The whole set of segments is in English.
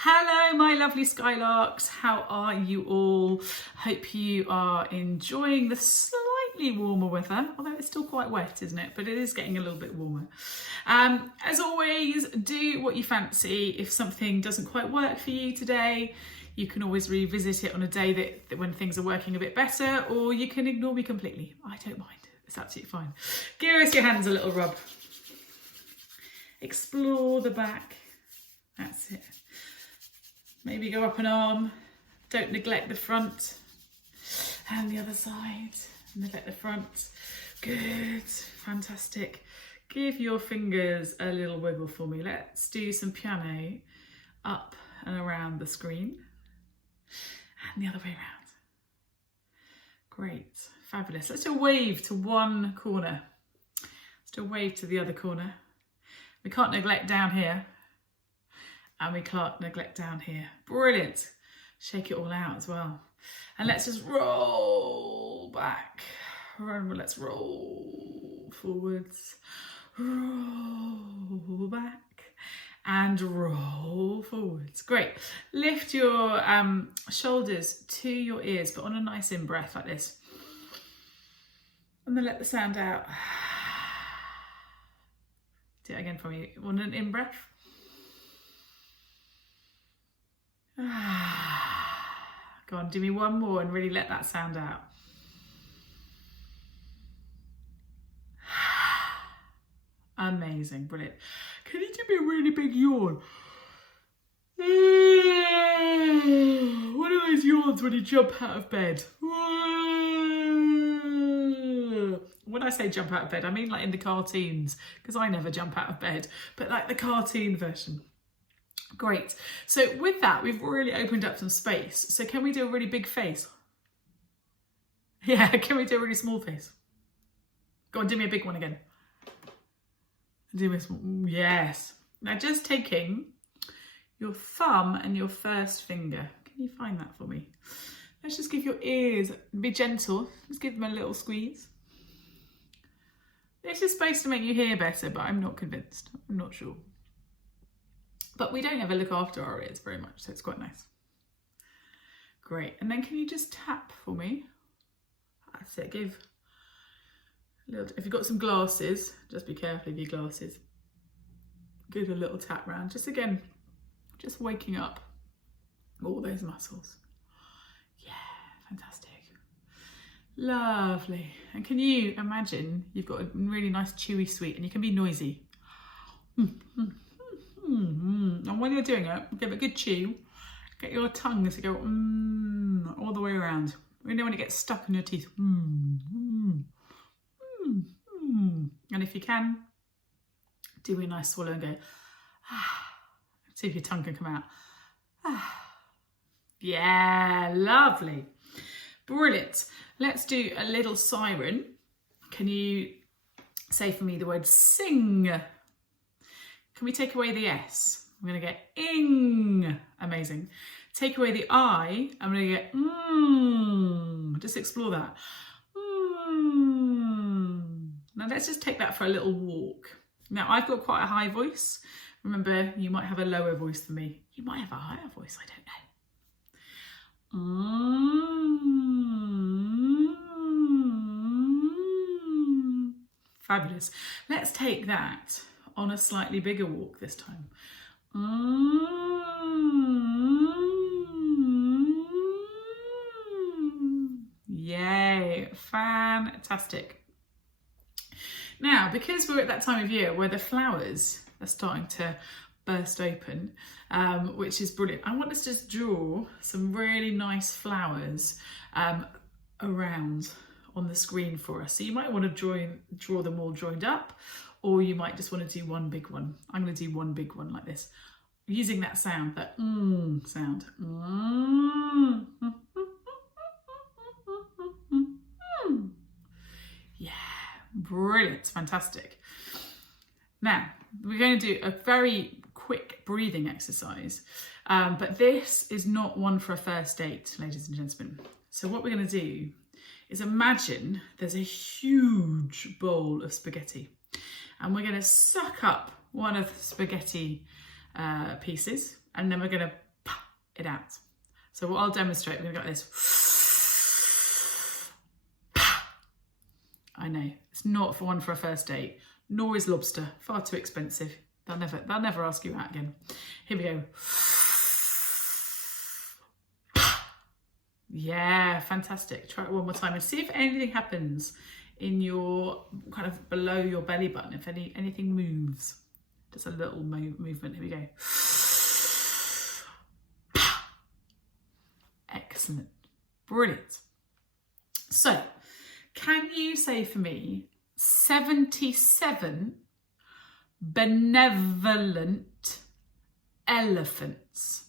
Hello, my lovely Skylarks. How are you all? Hope you are enjoying the slightly warmer weather, although it's still quite wet, isn't it? But it is getting a little bit warmer. As always, do what you fancy. If something doesn't quite work for you today, you can always revisit it on a day that when things are working a bit better, or you can ignore me completely. I don't mind. It's absolutely fine. Give us your hands a little rub. Explore the back. That's it. Maybe go up an arm. Don't neglect the front. And the other side. Neglect the front. Good. Fantastic. Give your fingers a little wiggle for me. Let's do some piano up and around the screen. And the other way around. Great. Fabulous. Let's do a wave to one corner. Let's do a wave to the other corner. We can't neglect down here. And we can't neglect down here. Brilliant. Shake it all out as well. And let's just roll back. Let's roll forwards. Roll back. And roll forwards. Great. Lift your shoulders to your ears, but on a nice in-breath like this. And then let the sound out. Do it again for me. Want an in-breath? Go on, do me one more and really let that sound out. Amazing, brilliant. Can you do me a really big yawn? One of those yawns when you jump out of bed. When I say jump out of bed, I mean like in the cartoons, because I never jump out of bed, but like the cartoon version. Great. So with that, we've really opened up some space. So can we do a really big face? Yeah, can we do a really small face? Go on, do me a big one again. Do me a small, yes. Now just taking your thumb and your first finger. Can you find that for me? Let's just give your ears, be gentle. Just give them a little squeeze. This is supposed to make you hear better, but I'm not convinced. I'm not sure. But we don't ever look after our ears very much, so it's quite nice. Great. And then can you just tap for me? That's it. Give a little, if you've got some glasses, just be careful of your glasses. Give a little tap round. Just again, just waking up all those muscles. Yeah, fantastic. Lovely. And can you imagine you've got a really nice chewy sweet and you can be noisy. And when you're doing it, give it a good chew. Get your tongue to go all the way around. You know when it gets stuck in your teeth. And if you can, do a nice swallow and go. See if your tongue can come out. Yeah, lovely. Brilliant. Let's do a little siren. Can you say for me the word sing? Can we take away the S? I'm going to get ing. Amazing. Take away the I. I'm going to get Just explore that. Now let's just take that for a little walk. Now I've got quite a high voice. Remember, you might have a lower voice than me. You might have a higher voice. I don't know. Fabulous. Let's take that on a slightly bigger walk this time. Yay, fantastic. Now, because we're at that time of year where the flowers are starting to burst open, which is brilliant, I want us to just draw some really nice flowers around on the screen for us. So you might want to draw them all joined up, or you might just want to do one big one. I'm going to do one big one like this, using that sound, that sound. Yeah, brilliant, fantastic. Now, we're going to do a very quick breathing exercise, but this is not one for a first date, ladies and gentlemen. So what we're going to do is imagine there's a huge bowl of spaghetti. And we're going to suck up one of the spaghetti pieces, and then we're going to it out. So what I'll demonstrate, we're going to go like this. I know, it's not for one for a first date, nor is lobster, far too expensive. They'll never ask you out again. Here we go. Yeah, fantastic. Try it one more time and see if anything happens in your kind of below your belly button, if anything moves. Just a little movement. Here we go. Excellent. Brilliant. So, can you say for me 77 benevolent elephants?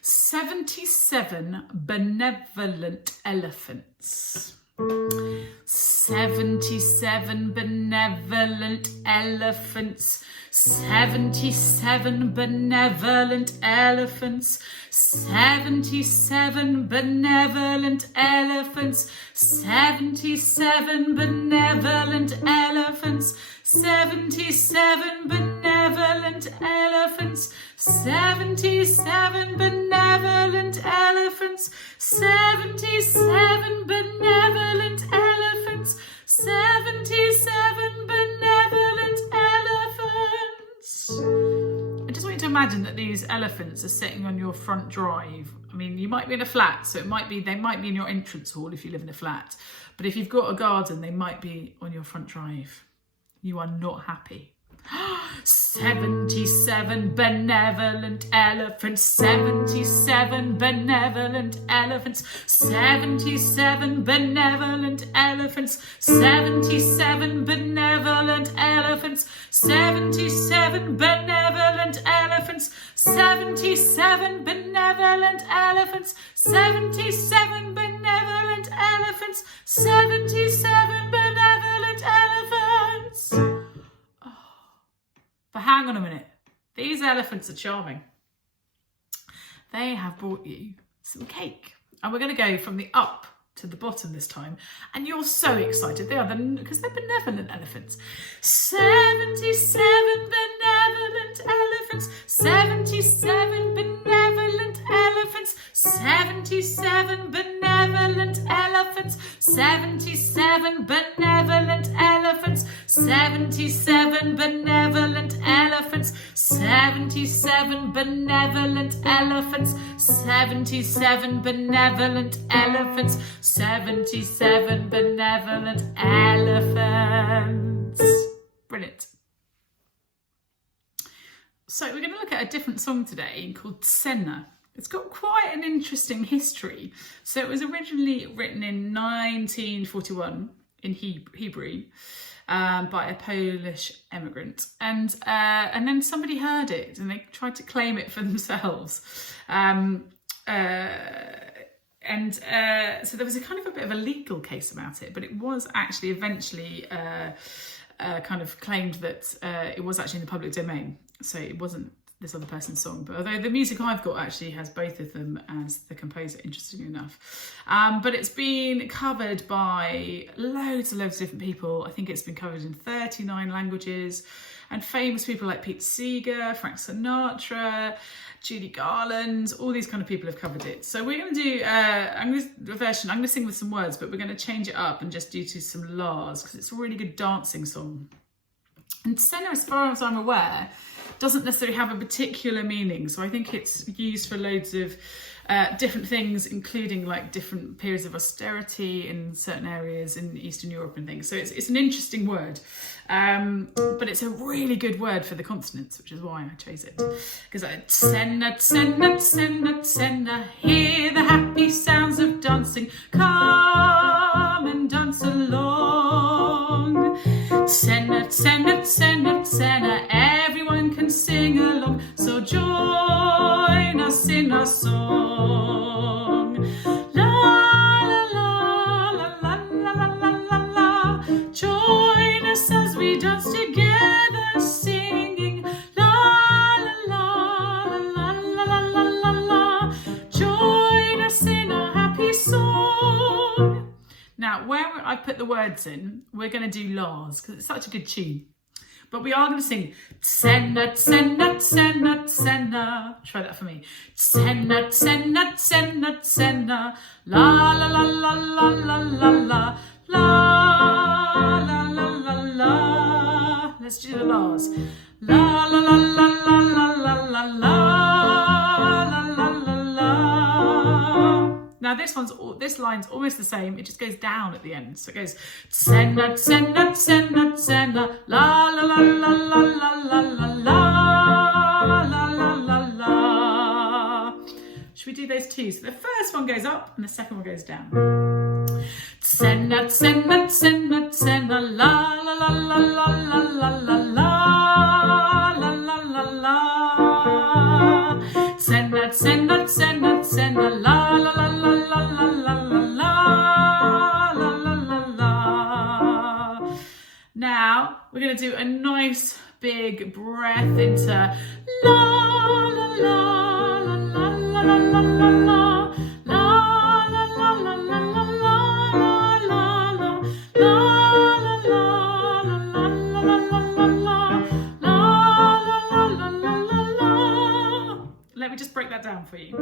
77 benevolent elephants. 77 benevolent elephants. 77 benevolent elephants. 77 benevolent elephants. 77 benevolent elephants. 77 benevolent elephants. 77 benevolent elephants. 77 benevolent elephants. 77 benevolent elephants. I just want you to imagine that these elephants are sitting on your front drive. I mean, you might be in a flat, so they might be in your entrance hall if you live in a flat. But if you've got a garden, they might be on your front drive. You are not happy. 77 benevolent elephants. 77 benevolent elephants. 77 benevolent elephants. 77 benevolent elephants. 77 benevolent elephants. 77 benevolent elephants. 77 benevolent elephants. 77 benevolent elephants. But hang on a minute, these elephants are charming. They have brought you some cake. And we're going to go from the up to the bottom this time. And you're so excited. They are, because they're benevolent elephants. 77 benevolent elephants. 77 benevolent elephants. 77 benevolent elephants. 77 benevolent elephants. 77 benevolent elephants. 77 benevolent elephants. 77 benevolent elephants. 77 benevolent elephants. Brilliant. So we're going to look at a different song today called Senna. It's got quite an interesting history. So it was originally written in 1941 in Hebrew by a Polish immigrant, and then somebody heard it and they tried to claim it for themselves. So there was a kind of a bit of a legal case about it, but it was actually eventually kind of claimed that it was actually in the public domain. So it wasn't this other person's song, but although the music I've got actually has both of them as the composer, interestingly enough. But it's been covered by loads of different people. I think it's been covered in 39 languages, and famous people like Pete Seeger, Frank Sinatra, Judy Garland, all these kind of people have covered it. So we're going to do I'm going to sing with some words, but we're going to change it up and just do to some Lars, because it's a really good dancing song. And Senna, as far as I'm aware, doesn't necessarily have a particular meaning. So I think it's used for loads of different things, including like different periods of austerity in certain areas in Eastern Europe and things. So it's an interesting word, but it's a really good word for the consonants, which is why I chose it. Because Senna, Senna, Senna, Senna, hear the happy sounds of dancing, come and dance along. Senna, Senna, Senna, Senna, everyone can sing along, so join us in our song. La la la la la la la la la, join us as we dance together singing. La la la la la la la la la, join us in our happy song. Now, where I put the words in, we're going to do Lars, because it's such a good tune. but we are going to sing tsenna, tsenna, tsenna, tsenna. Try that for me. Tsenna, tsenna, tsenna, tsenna. La la la la la la la la. La la la la la. Let's do the la's. La la la la la la la la la la la la la. Now this line's almost the same. It just goes down at the end. So it goes tsenna, tsenna, tsenna, tsenna. La la la la la la la la la la la la. Should we do those two? So the first one goes up and the second one goes down. Tsenna, tsenna, tsenna, tsenna, la la la la la la la la la la la la. Tsenna, tsenna, tsenna, tsenna, la la la la la la la la la la la. Now we're going to do a nice big breath into la la la la la la la la la. Let me just break that down for you.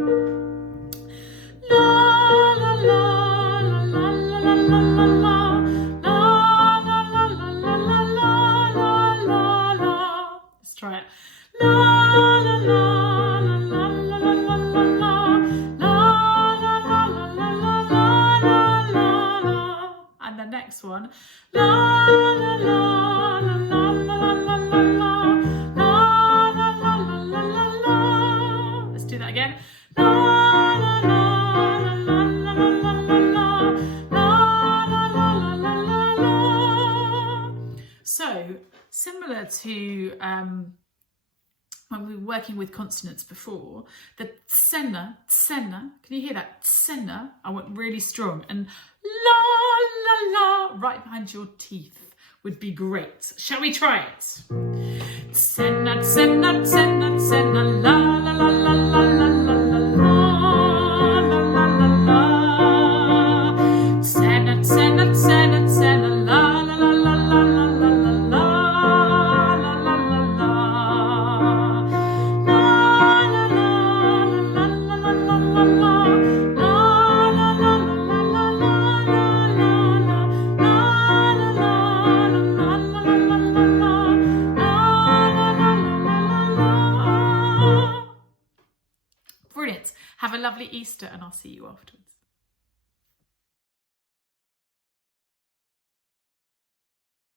La la la la la la la la la la la la la la. Let's try it. La la la la la la la la la la la la. And the next one. La la la la la la la la. Again. La, la, la, la, la, la, la, la, la, la, la, la. So similar to when we were working with consonants before, the tsenna, tsenna, can you hear that? Tsenna, I went really strong, and la, la, la, right behind your teeth would be great. Shall we try it? Tsenna, tsenna, tsenna, tsenna, la, la, la, la, la, la, la, la, la, la, la, la. Tsenna, tsenna, tsenna, tsenna, la, la, la, la, la, la, la, la, la, la, la, la. La, la, la, la, la, la, la, la, la, la. La, la, la, la, la, la, Brilliant. Have a lovely Easter and I'll see you afterwards.